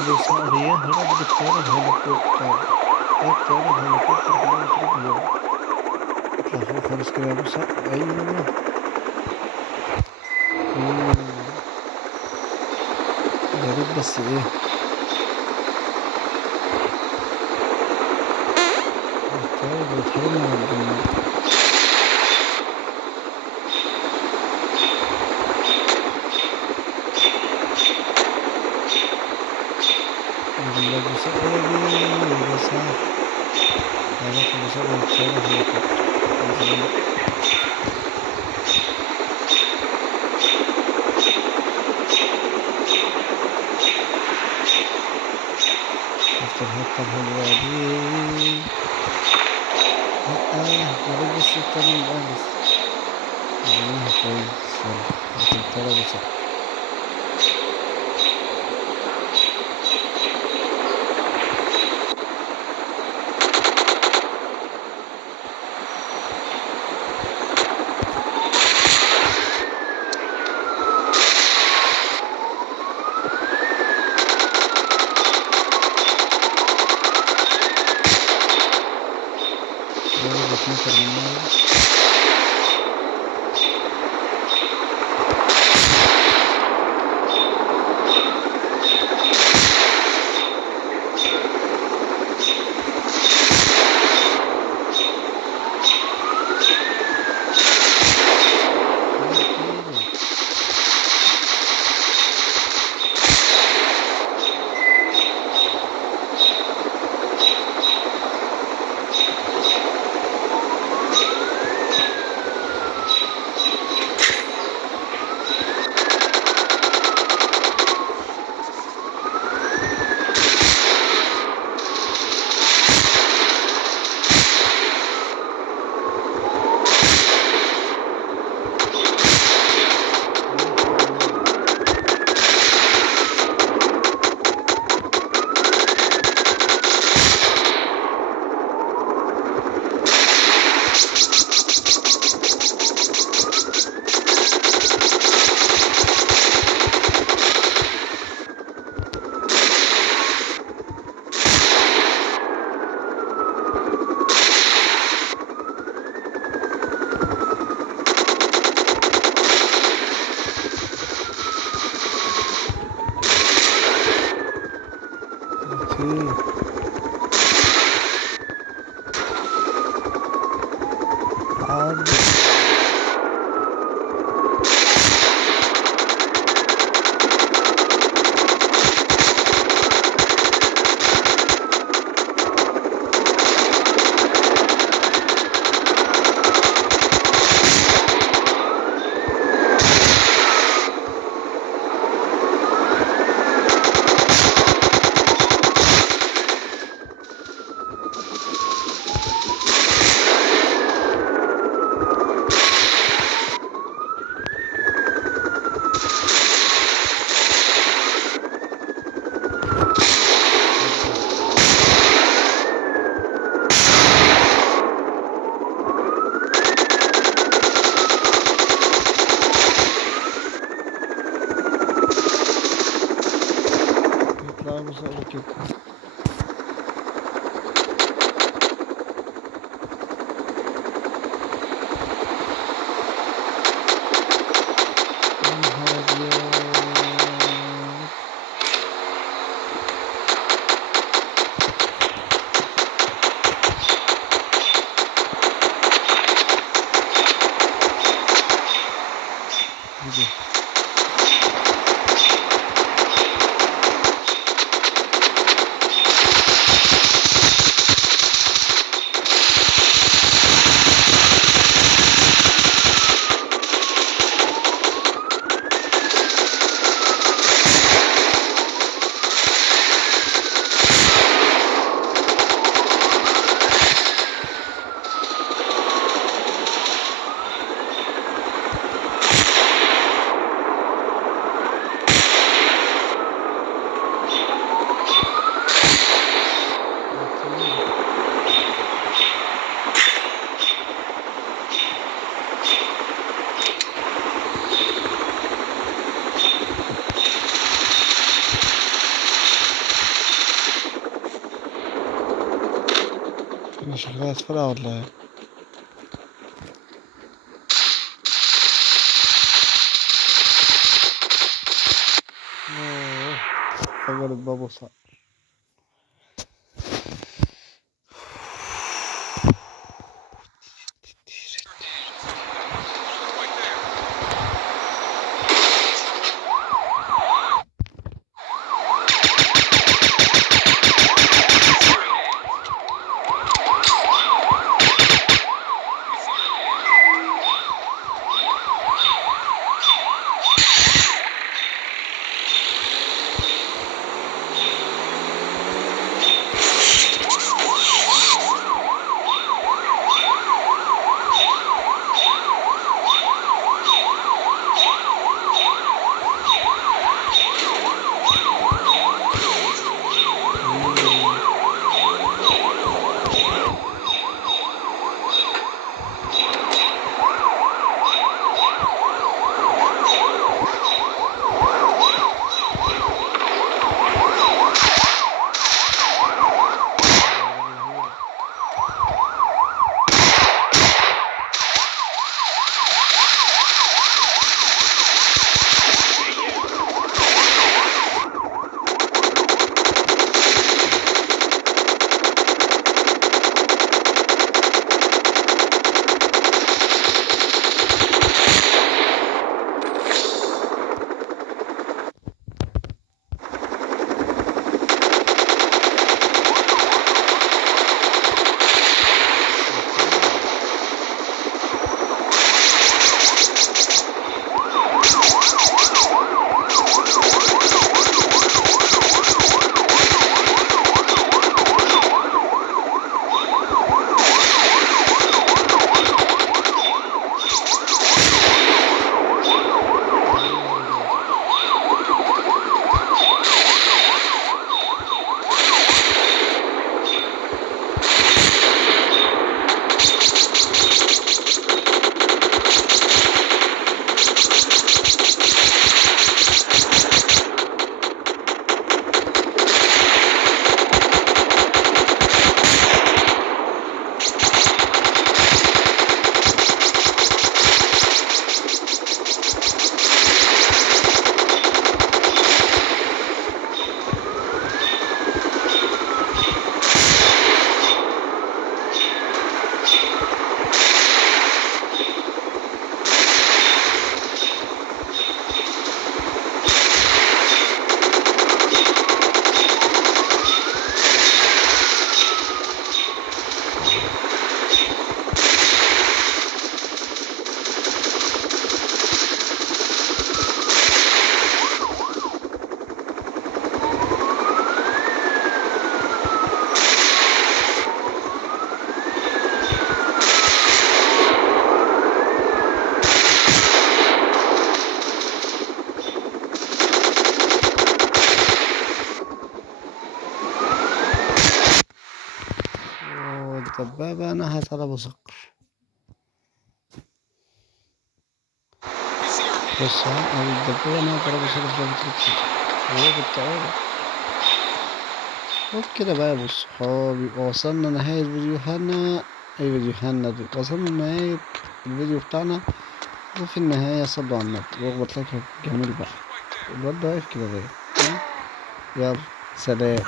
فلوسها هرب بالطيارة الهليكوبتر. الطيارة الهليكوبتر كلها بتروح بيهم. اطلع فوق خالص كده يا موسى، ايوه. اوه، يا ريت بس ايه، الطيارة بتحرمنا من الجنة. المسابقة صح. هدف مسابقة الطيارة هليكوبتر من زمان. شفت الحتة الحلوة دي؟ لأ، وريني بس التاني من الأهل. جبناها كويس، يلا اركب الطيارة بسرعة. شفت الولد بيتنطر منها ده؟ اديله. الحقني. اوكي. عدت. ودي. يطلع مسابقة كده. يا نهار ابيض. ايه ده؟ شكلها اسفلها ولا ايه؟ فجر الباب وصل. والدبابة نهت على أبو صقر. بص هذه الدبابة نهت على أبو صقر في التركي وهو بالطائرة. وبكده بقى يا أبو صحابي وصلنا نهاية فيديوهنا. أي فيديوهنا دي وصلنا لنهاية الفيديو بتاعنا. وفي النهاية صلوا على النبي واخبط لك جميل بقى. الواد ده واقف كده ليه؟ يلا سلام.